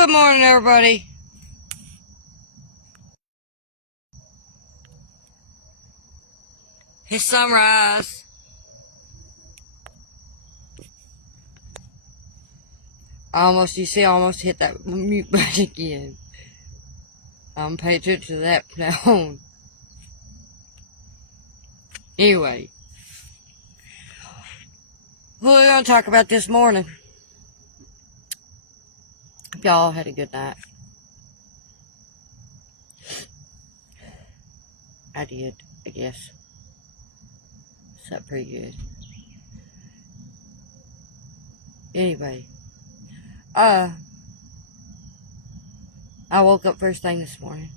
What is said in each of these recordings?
Good morning, everybody. It's sunrise. I almost hit that mute button again. I'm paying attention to that from now on. Anyway, what are we going to talk about this morning? Hope y'all had a good night. I did, I guess. Slept pretty good. Anyway, I woke up first thing this morning,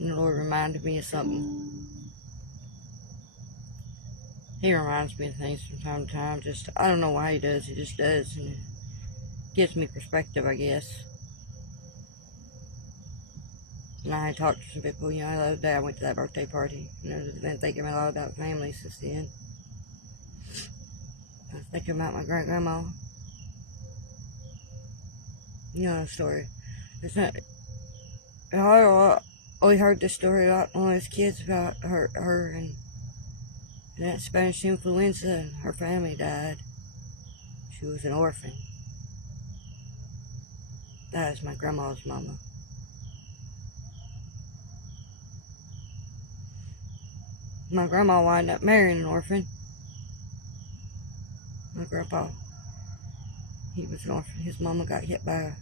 and the Lord reminded me of something. He reminds me of things from time to time. I don't know why he does. He just does, and it gives me perspective, I guess. And I talked to some people, the other day I went to that birthday party, and I've been thinking a lot about family since then. I was thinking about my great-grandma. You know the story. It's not, we heard this story a lot when I was kids about her and that Spanish influenza, and her family died. She was an orphan. That was my grandma's mama. My grandma wound up marrying an orphan. My grandpa, he was an orphan. His mama got hit by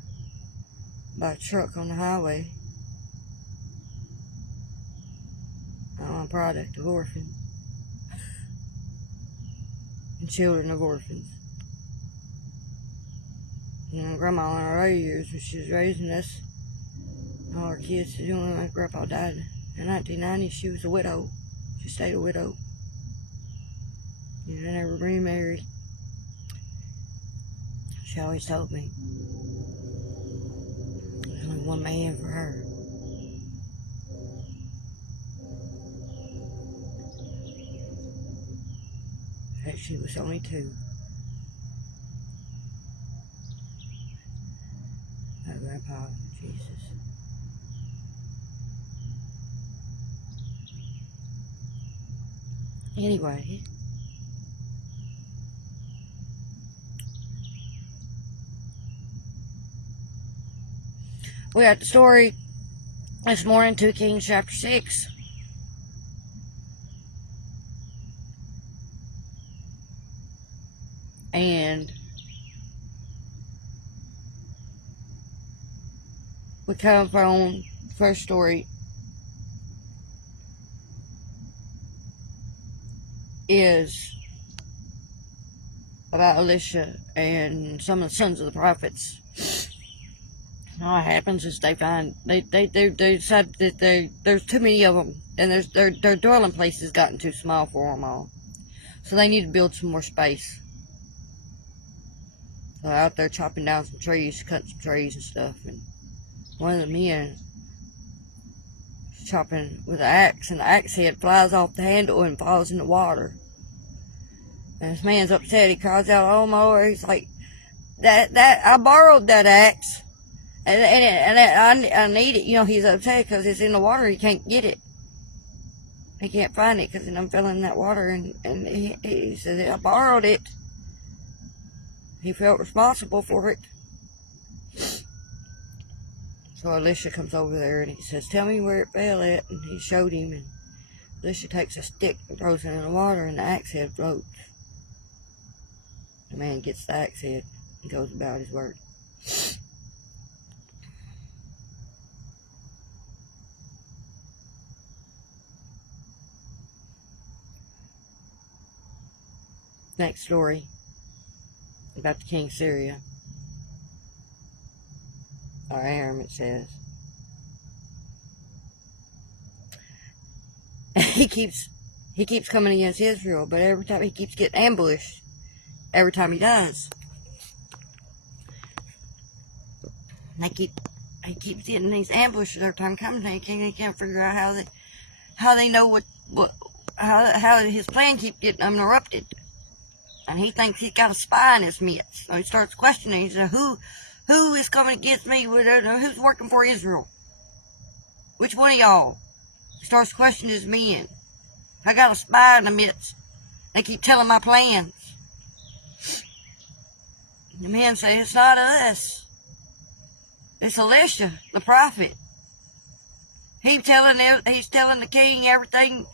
a truck on the highway. I'm a product of orphans and children of orphans. And my grandma in her early years, when she was raising us, all her kids, when my grandpa died in 1990, she was a widow. She stayed a widow. And I never remarried. She always told me there's only one man for her. That she was only two. My grandpa, Jesus. Anyway, we got the story this morning, 2 Kings chapter 6. And we come from the first story is about Elisha and some of the sons of the prophets. And what happens is they decide that there's too many of them, and their dwelling place has gotten too small for them all. So they need to build some more space. So out there chopping down some trees, cutting some trees and stuff, and one of the men is chopping with an axe, and the axe head flies off the handle and falls in the water. And this man's upset. He cries out, "Oh my!" He's like, "That I borrowed that axe, and I need it." He's upset because it's in the water. He can't get it. He can't find it because I'm filling that water, and he says, "I borrowed it." He felt responsible for it. So Elisha comes over there and he says, "Tell me where it fell at." And he showed him, and Elisha takes a stick and throws it in the water, and the axe head floats. The man gets the axe head and goes about his work. Next story about the king of Syria, or Aram, it says. he keeps coming against Israel, but every time he keeps getting ambushed. Every time he does. And he keeps getting these ambushes every time he comes, and he can't figure out how they know how his plan keeps getting interrupted. And he thinks he's got a spy in his midst. So he starts questioning. He says, Who is coming against me? Who's working for Israel? Which one of y'all? He starts questioning his men. I got a spy in the midst. They keep telling my plans. The men say, it's not us. It's Elisha, the prophet. He's telling the king everything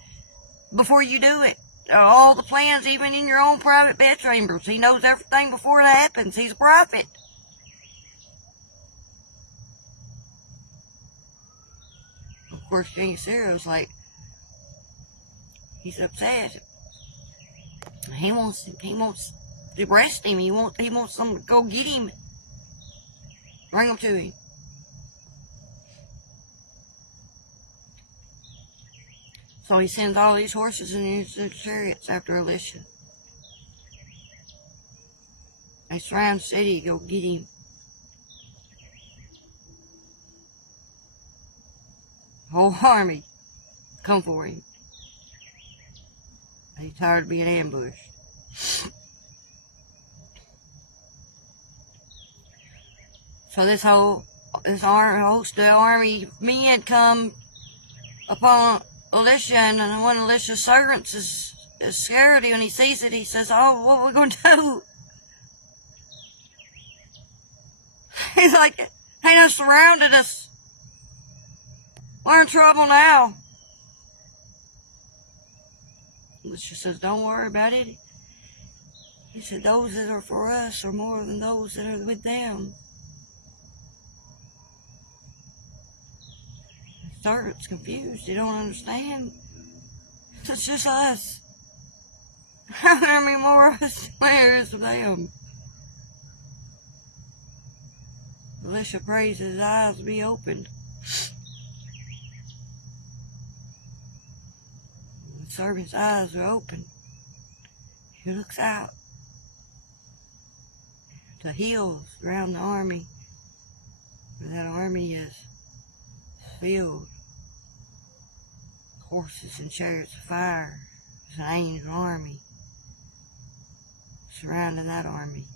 before you do it. All the plans, even in your own private bedchambers. He knows everything before it happens. He's a prophet. Of course, King Syria's like, he's upset. He wants to arrest him. He wants them to go get him. Bring him to him. So he sends all these horses and these chariots after Elisha. They surround the city to go get him. The whole army come for him. He's tired of being ambushed. So this host of army men come upon Elisha, and one of Elisha's servants is scared when he sees it. He says, "Oh, what are we going to do?" He's like, "They done surrounded us. We're in trouble now." Elisha says, "Don't worry about it." He said, "Those that are for us are more than those that are with them." The servant's confused. They don't understand. It's just us. How many more of us there is of them? Elisha prays his eyes be opened. The servant's eyes are open. He looks out to hills around the army, where that army is filled. Horses and chariots of fire. There's an angel army surrounding that army,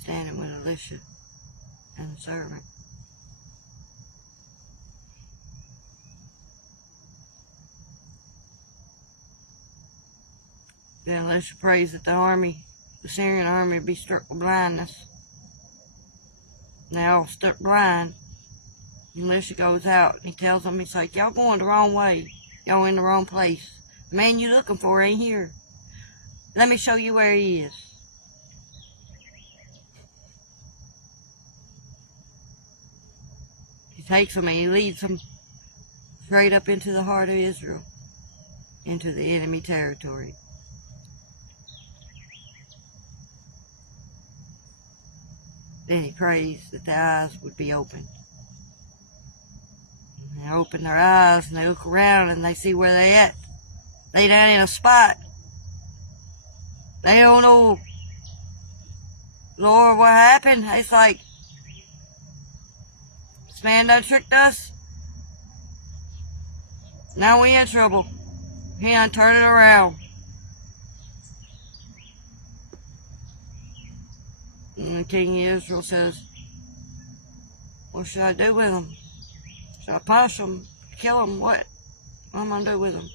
standing with Elisha and the servant. Then Elisha prays that the Syrian army, be struck with blindness. And they all struck blind. And Elisha goes out and he tells them, he's like, "Y'all going the wrong way. Y'all in the wrong place. The man you looking for ain't here. Let me show you where he is." He takes them and he leads them straight up into the heart of Israel, into the enemy territory. Then he prays that the eyes would be opened. And they open their eyes and they look around and they see where they at. They down in a spot. They don't know, "Lord, what happened?" It's like, this man done tricked us. Now we in trouble. He done turned it around. And the king of Israel says, "What should I do with them? Should I punish them? Kill them? What am I going to do with them?"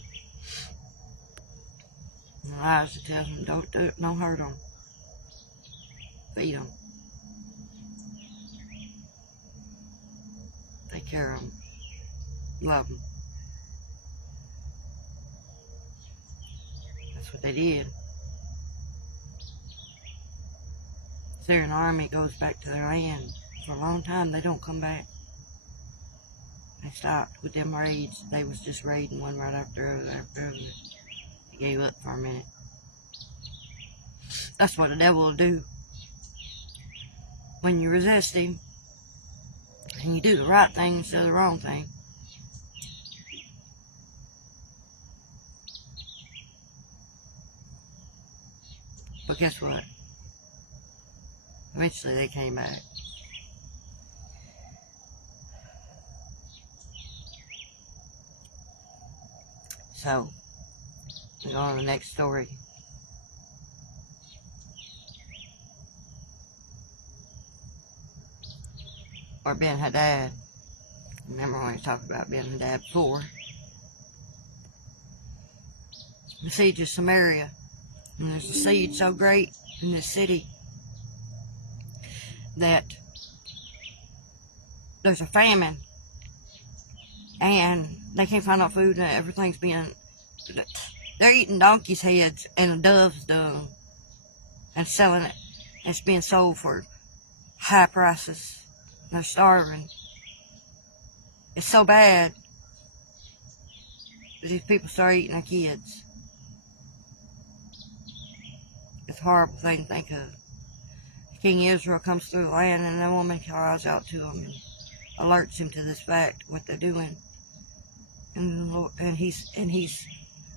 And Elisha tells him, "Don't do it. Don't hurt them. Feed them. Take care of them. Love them." That's what they did. The Syrian army goes back to their land. For a long time, they don't come back. They stopped with them raids. They was just raiding one right after the other. They gave up for a minute. That's what the devil will do. When you resist him, and you do the right thing instead of the wrong thing, but guess what? Eventually they came back. So, we go on to the next story. or Ben-Hadad. Remember when we talked about Ben-Hadad before? The siege of Samaria. And there's a siege so great in this city that there's a famine. And they can't find no food, and everything's being... They're eating donkeys' heads and a dove's dung and selling it. It's being sold for high prices. They're starving. It's so bad that these people start eating their kids. It's a horrible thing to think of. King Israel comes through the land, and the woman cries out to him and alerts him to this fact, what they're doing. And he's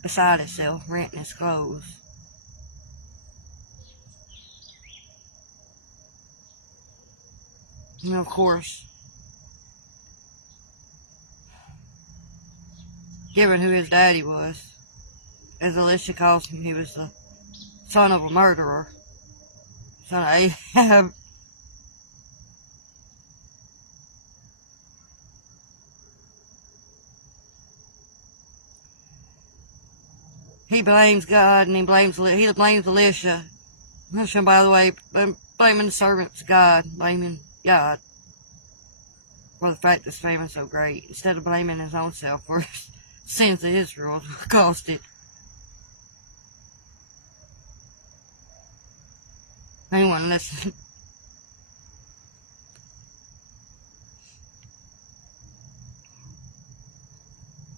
beside himself, renting his clothes. And of course, given who his daddy was, as Elisha calls him, he was the son of a murderer, son of Ahab. He blames God, and he blames Elisha. Elisha, by the way, blaming the servants, God, blaming God for the fact this famine's so great, instead of blaming his own self for his sins of Israel caused it. Anyone listen?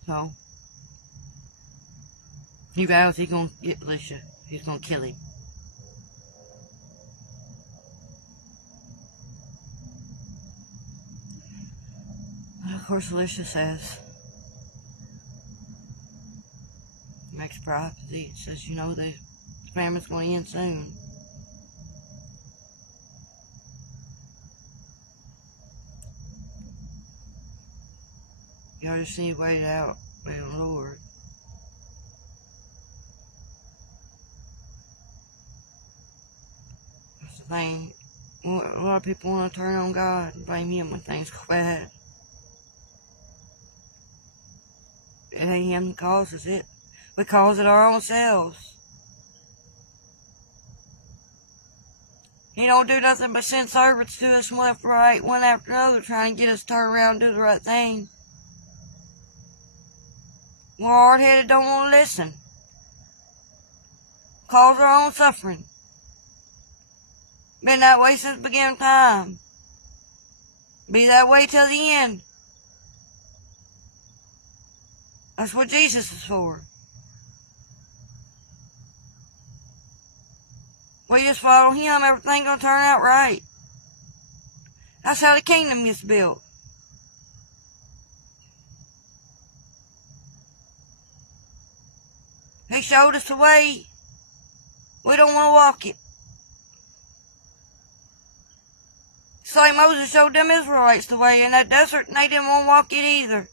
So, he vows he's gonna get Elisha. He's gonna kill him. And of course, Elisha says, makes a prophecy. It says, you know, the famine's going to end soon. Y'all just need to wait it out, wait on the Lord. That's the thing. A lot of people want to turn on God and blame Him when things go bad. It ain't Him that causes it. We cause it our own selves. He don't do nothing but send servants to us left and right, one after another, trying to get us to turn around and do the right thing. We're hard-headed, don't want to listen. Cause our own suffering. Been that way since the beginning of time. Be that way till the end. That's what Jesus is for. We just follow Him, everything's gonna turn out right. That's how the kingdom gets built. He showed us the way. We don't want to walk it. It's like Moses showed them Israelites the way in that desert, and they didn't want to walk it either.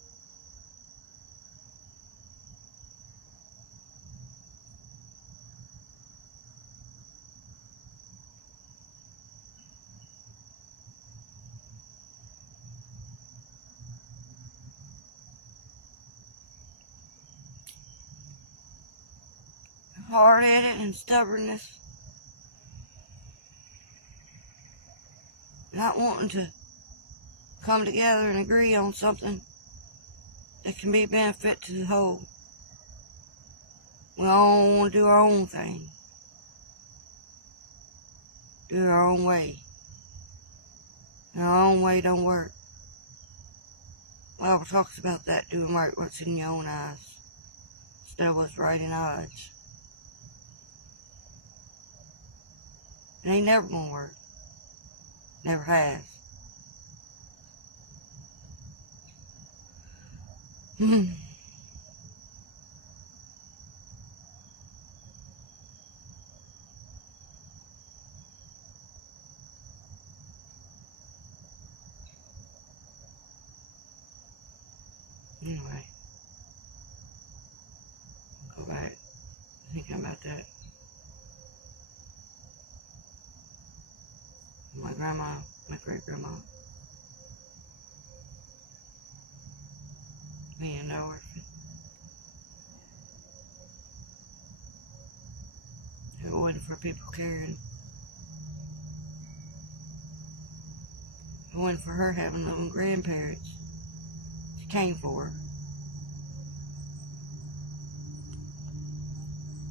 Hard-headed and stubbornness. Not wanting to come together and agree on something that can be a benefit to the whole. We all want to do our own thing. Do it our own way. And our own way don't work. The Bible talks about that, doing right what's in your own eyes, instead of what's right in odds. It ain't never gonna work. Never has. Anyway. Go back thinking about that. My grandma, my great grandma. being an orphan. If it wasn't for people caring, if it wasn't for her having loving grandparents she came for her,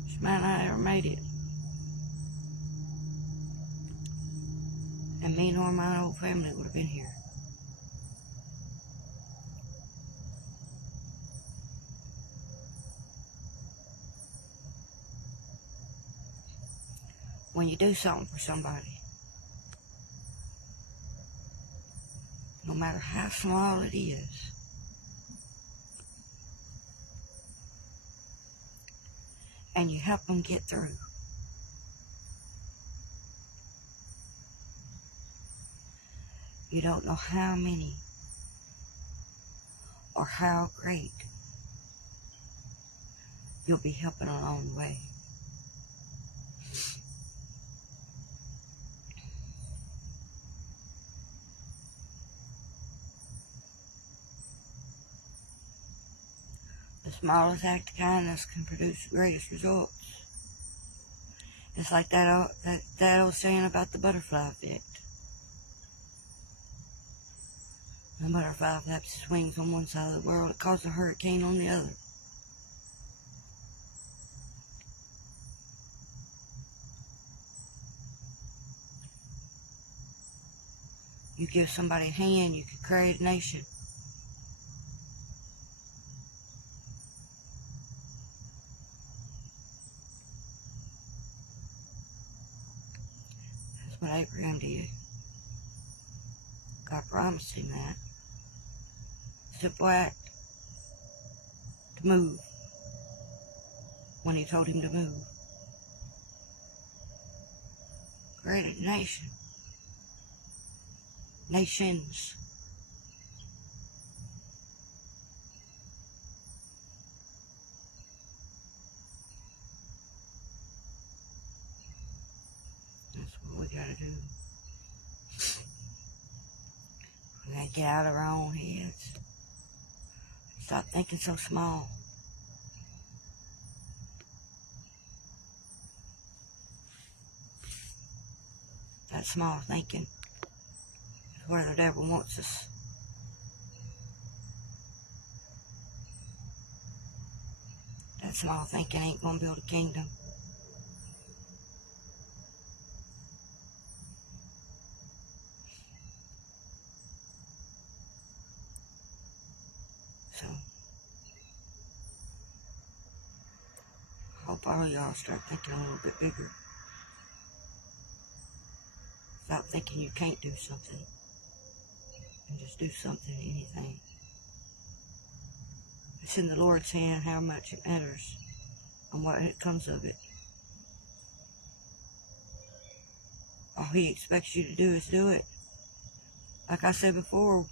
she might not have ever made it. And me nor my whole family would have been here. When you do something for somebody, no matter how small it is, and you help them get through, you don't know how many or how great you'll be helping along the way. The smallest act of kindness can produce the greatest results. It's like that old saying about the butterfly effect. The butterfly flaps its wings on one side of the world, it causes a hurricane on the other. You give somebody a hand, you could create a nation. That's what Abraham did. God promised him that. Simple act to move when he told him to move. Created a nation. Nations. That's what we gotta do. We gotta get out of our own heads. Stop thinking so small. That small thinking is where the devil wants us. That small thinking ain't gonna build a kingdom. So, I hope all of y'all start thinking a little bit bigger. Stop thinking you can't do something. And just do something, anything. It's in the Lord's hand how much it matters and what comes of it. All He expects you to do is do it. Like I said before,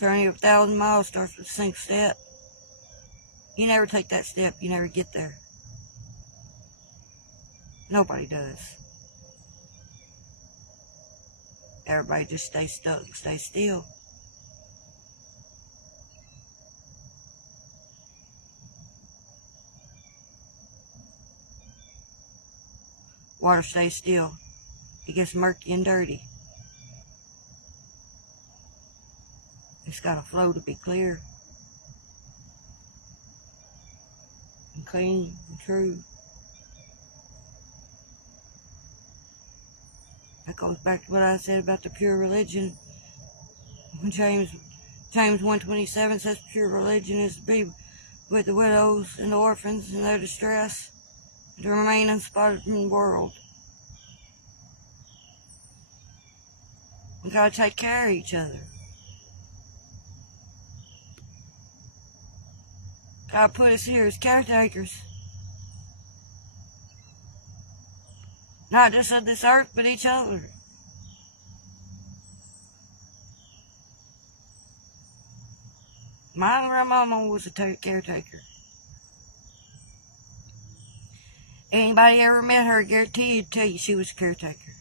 journey of 1,000 miles starts with a single step. You never take that step, you never get there. Nobody does. Everybody just stays stuck, stays still. Water stays still. It gets murky and dirty. It's got to flow to be clear and clean and true. That goes back to what I said about the pure religion. When James 1:27 says pure religion is to be with the widows and the orphans in their distress, and to remain unspotted in the world. We gotta take care of each other. God put us here as caretakers. Not just of this earth, but each other. My grandmama was a caretaker. Anybody ever met her, guarantee you'd tell you she was a caretaker.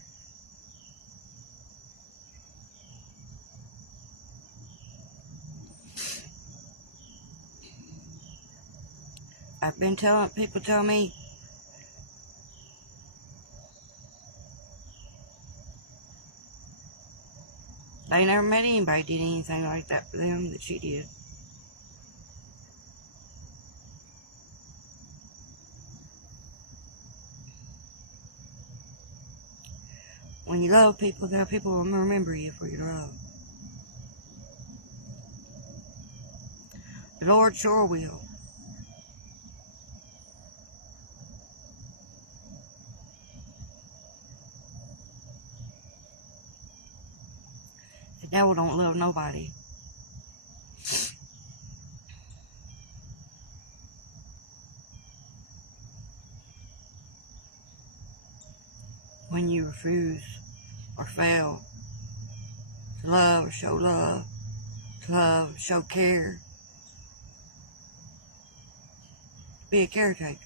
I've been telling people tell me they never met anybody did anything like that for them that she did. When you love people, there people will remember you for your love. The Lord sure will. The devil don't love nobody. When you refuse or fail to love or show love, to love, show care, be a caretaker.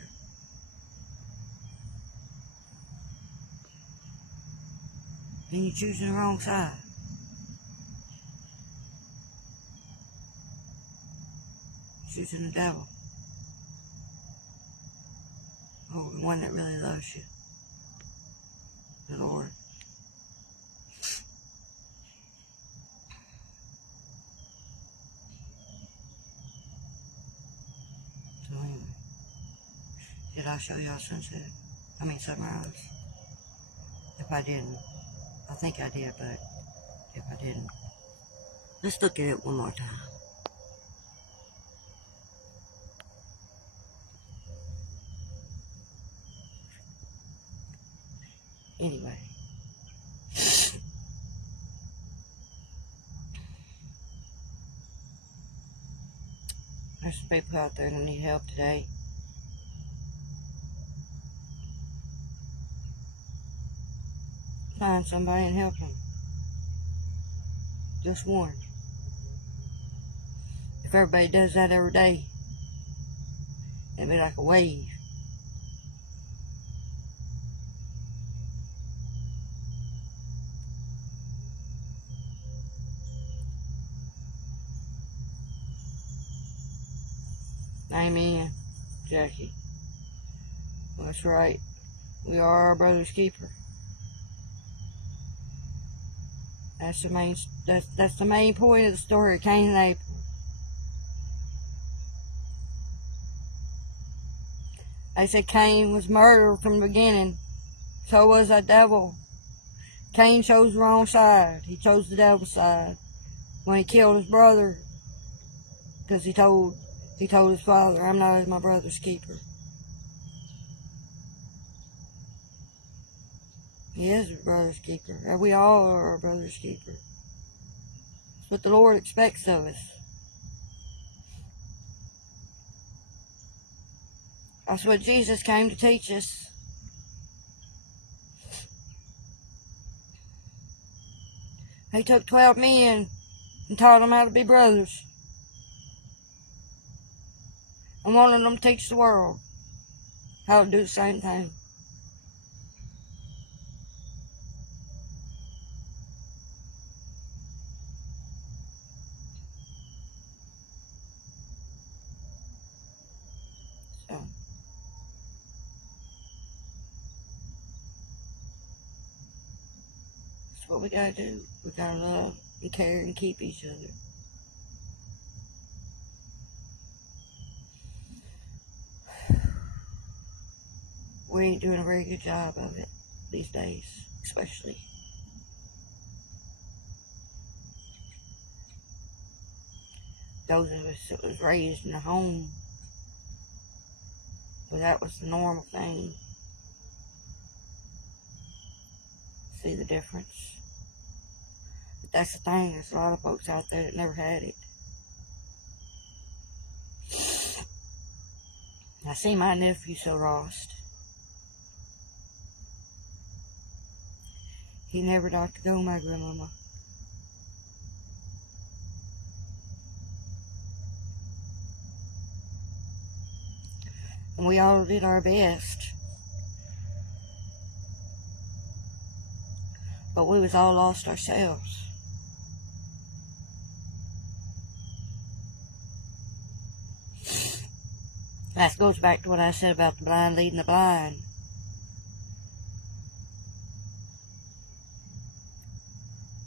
Then you're choosing the wrong side. You're choosing the devil. Oh, the one that really loves you. The Lord. So anyway, did I show y'all sunset? I mean sunrise. If I didn't, I think I did, but if I didn't, let's look at it one more time. Anyway. There's some people out there that need help today. Find somebody and help them. Just one. If everybody does that every day, it'd be like a wave. Amen, Jackie. Well, that's right. We are our brother's keeper. That's the main point of the story of Cain and Abel. They said Cain was murdered from the beginning. So was that devil. Cain chose the wrong side. He chose the devil's side when he killed his brother, because he told his father, "I'm not my brother's keeper." He is his brother's keeper. And we all are our brother's keeper. That's what the Lord expects of us. That's what Jesus came to teach us. He took 12 men and taught them how to be brothers. And wanted them to teach the world how to do the same thing. So, that's what we gotta do. We gotta love and care and keep each other. We ain't doing a very good job of it these days, especially. Those of us that was raised in a home where that was the normal thing. See the difference? But that's the thing, there's a lot of folks out there that never had it. I see my nephew so lost. He never got to go, my grandmama. And we all did our best. But we was all lost ourselves. That goes back to what I said about the blind leading the blind.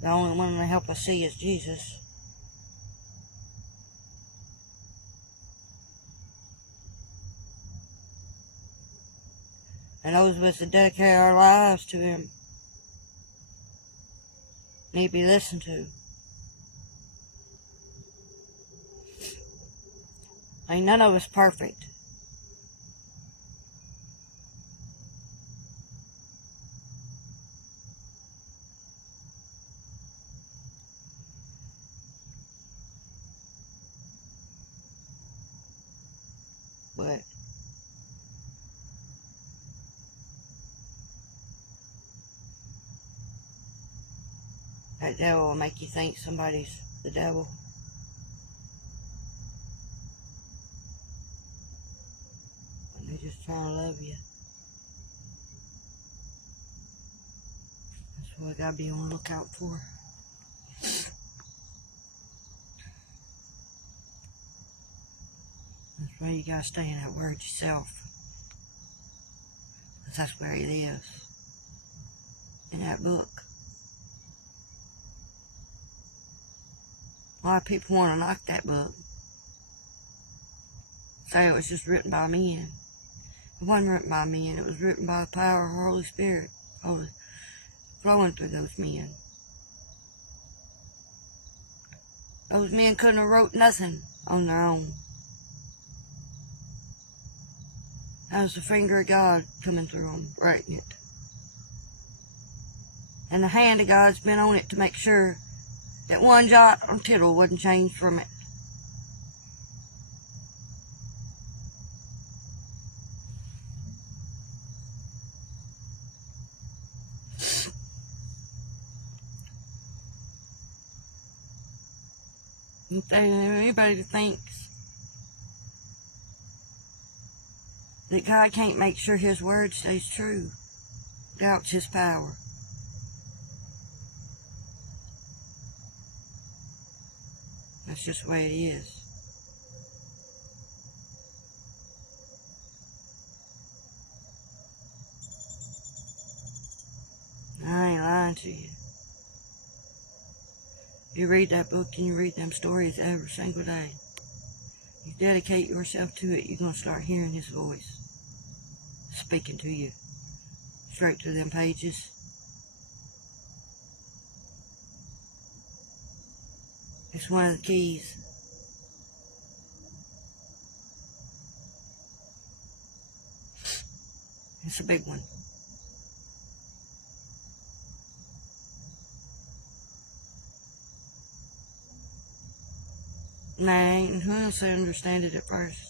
The only one to help us see is Jesus. And those of us that dedicate our lives to Him need to be listened to. Ain't none of us perfect. But that devil will make you think somebody's the devil. And they're just trying to love you. That's what I gotta be on the lookout for. That's why you gotta stay in that word yourself. Because that's where it is. In that book. A lot of people want to knock that book. Say it was just written by men. It wasn't written by men. It was written by the power of the Holy Spirit. Flowing through those men. Those men couldn't have wrote nothing on their own. That was the finger of God coming through them, writing it. And the hand of God's been on it to make sure that one jot or tittle wasn't changed from it. If anybody that thinks that God can't make sure His word stays true, doubts His power. That's just the way it is. I ain't lying to you. You read that book and you read them stories every single day. You dedicate yourself to it, you're going to start hearing His voice speaking to you straight through them pages. It's one of the keys. It's a big one. Nah, ain't who else understand it at first.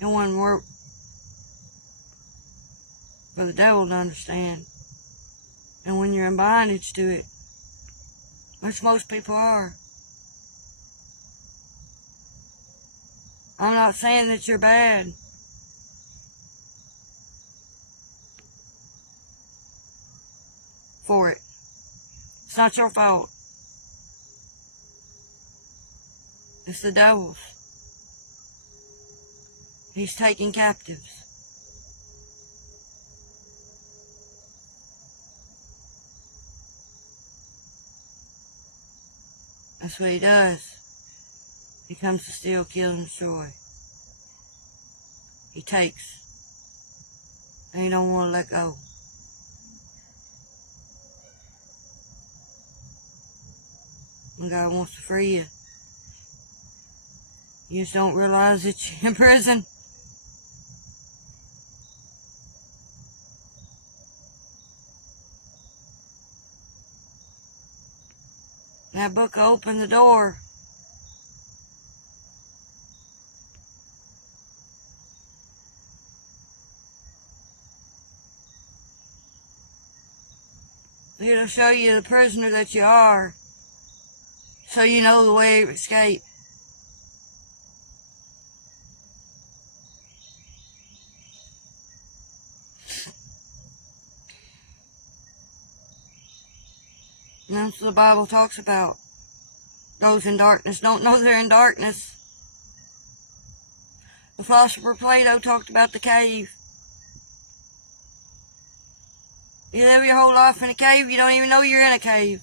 It wouldn't work for the devil to understand. And when you're in bondage to it, which most people are. I'm not saying that you're bad. For it. It's not your fault. It's the devil's. He's taking captives. That's what he does. He comes to steal, kill, and destroy. He takes. And he don't want to let go. When God wants to free you, you just don't realize that you're in prison. That book opened the door. It'll show you the prisoner that you are, so you know the way of escape. And that's what the Bible talks about. Those in darkness don't know they're in darkness. The philosopher Plato talked about the cave. You live your whole life in a cave, you don't even know you're in a cave.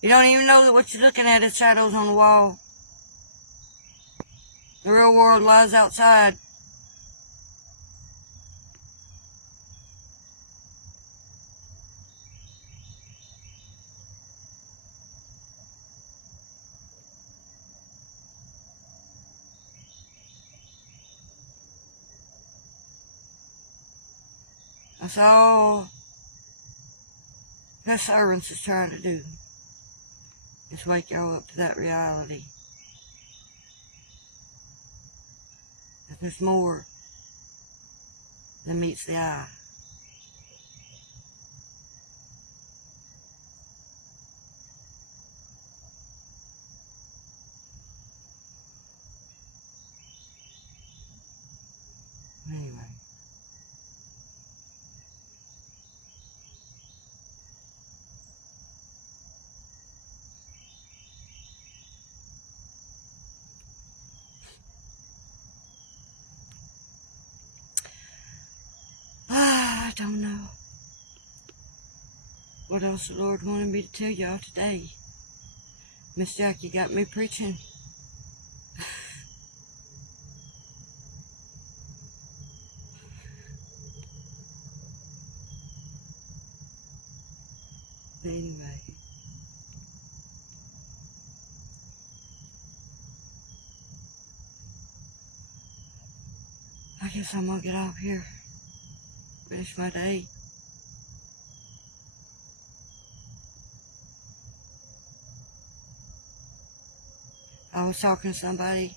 You don't even know that what you're looking at is shadows on the wall. The real world lies outside. That's all the servants is trying to do. Is wake y'all up to that reality. That there's more than meets the eye. Anyway. I don't know what else the Lord wanted me to tell y'all today. Miss Jackie got me preaching. Anyway. I guess I'm gonna get off here. Finish my day. I was talking to somebody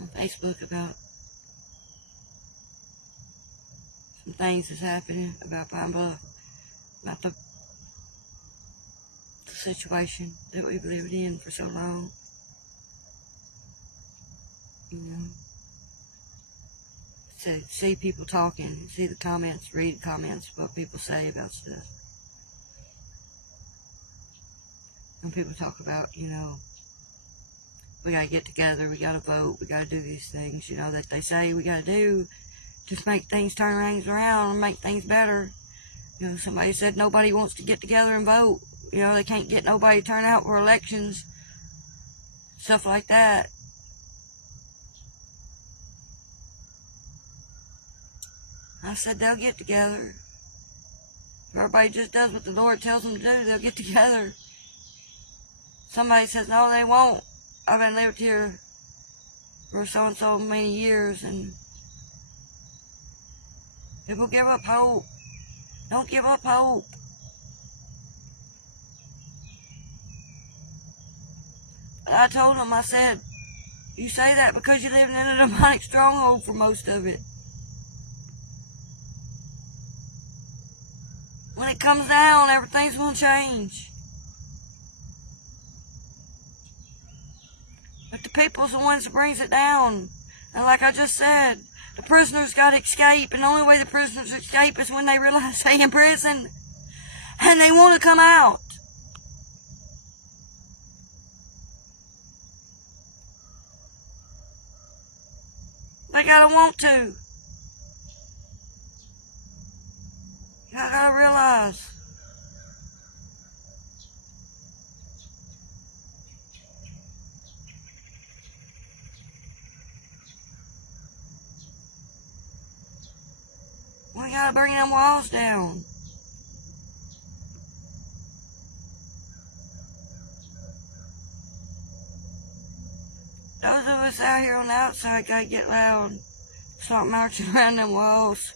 on Facebook about some things that's happening about Pine Bluff, about the situation that we've lived in for so long. You know, to see people talking, see the comments, read comments, what people say about stuff. When people talk about, you know, we gotta get together, we gotta vote, we gotta do these things, you know, that they say we gotta do, just make things, turn things around and make things better. You know, somebody said nobody wants to get together and vote. You know, they can't get nobody to turn out for elections, stuff like that. I said they'll get together. If everybody just does what the Lord tells them to do, they'll get together. Somebody says, no, they won't. I've been lived here for so-and-so many years, and people give up hope. Don't give up hope. But I told them, I said, you say that because you're living in a demonic stronghold for most of it. When it comes down, everything's going to change. But the people's the ones that brings it down. And like I just said, the prisoners got to escape. And the only way the prisoners escape is when they realize they're in prison. And they want to come out. They got to want to. You got to realize. We got to bring them walls down. Those of us out here on the outside got to get loud. Start marching around them walls.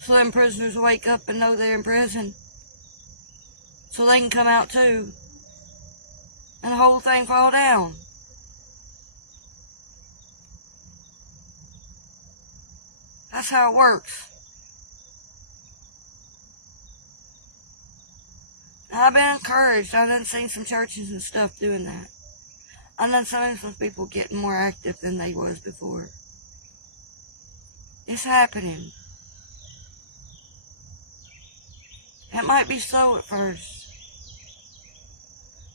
So them prisoners wake up and know they're in prison. So they can come out too. And the whole thing fall down. That's how it works. And I've been encouraged. I've done seen some churches and stuff doing that. I've done some people getting more active than they was before. It's happening. It might be slow at first.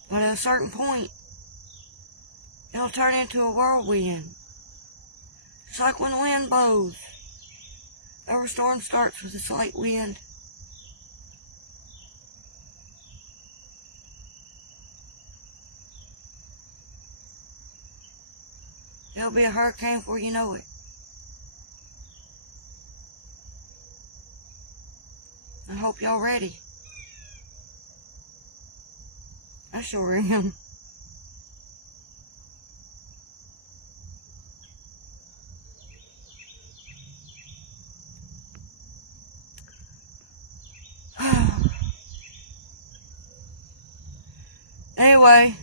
But at a certain point, it'll turn into a whirlwind. It's like when the wind blows. Every storm starts with a slight wind. There'll be a hurricane before you know it. I hope y'all ready. I sure am. Anyway,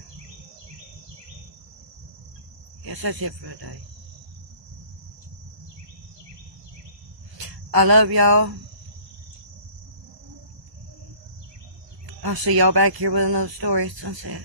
guess that's it for today. I love y'all. I'll see y'all back here with another story at sunset.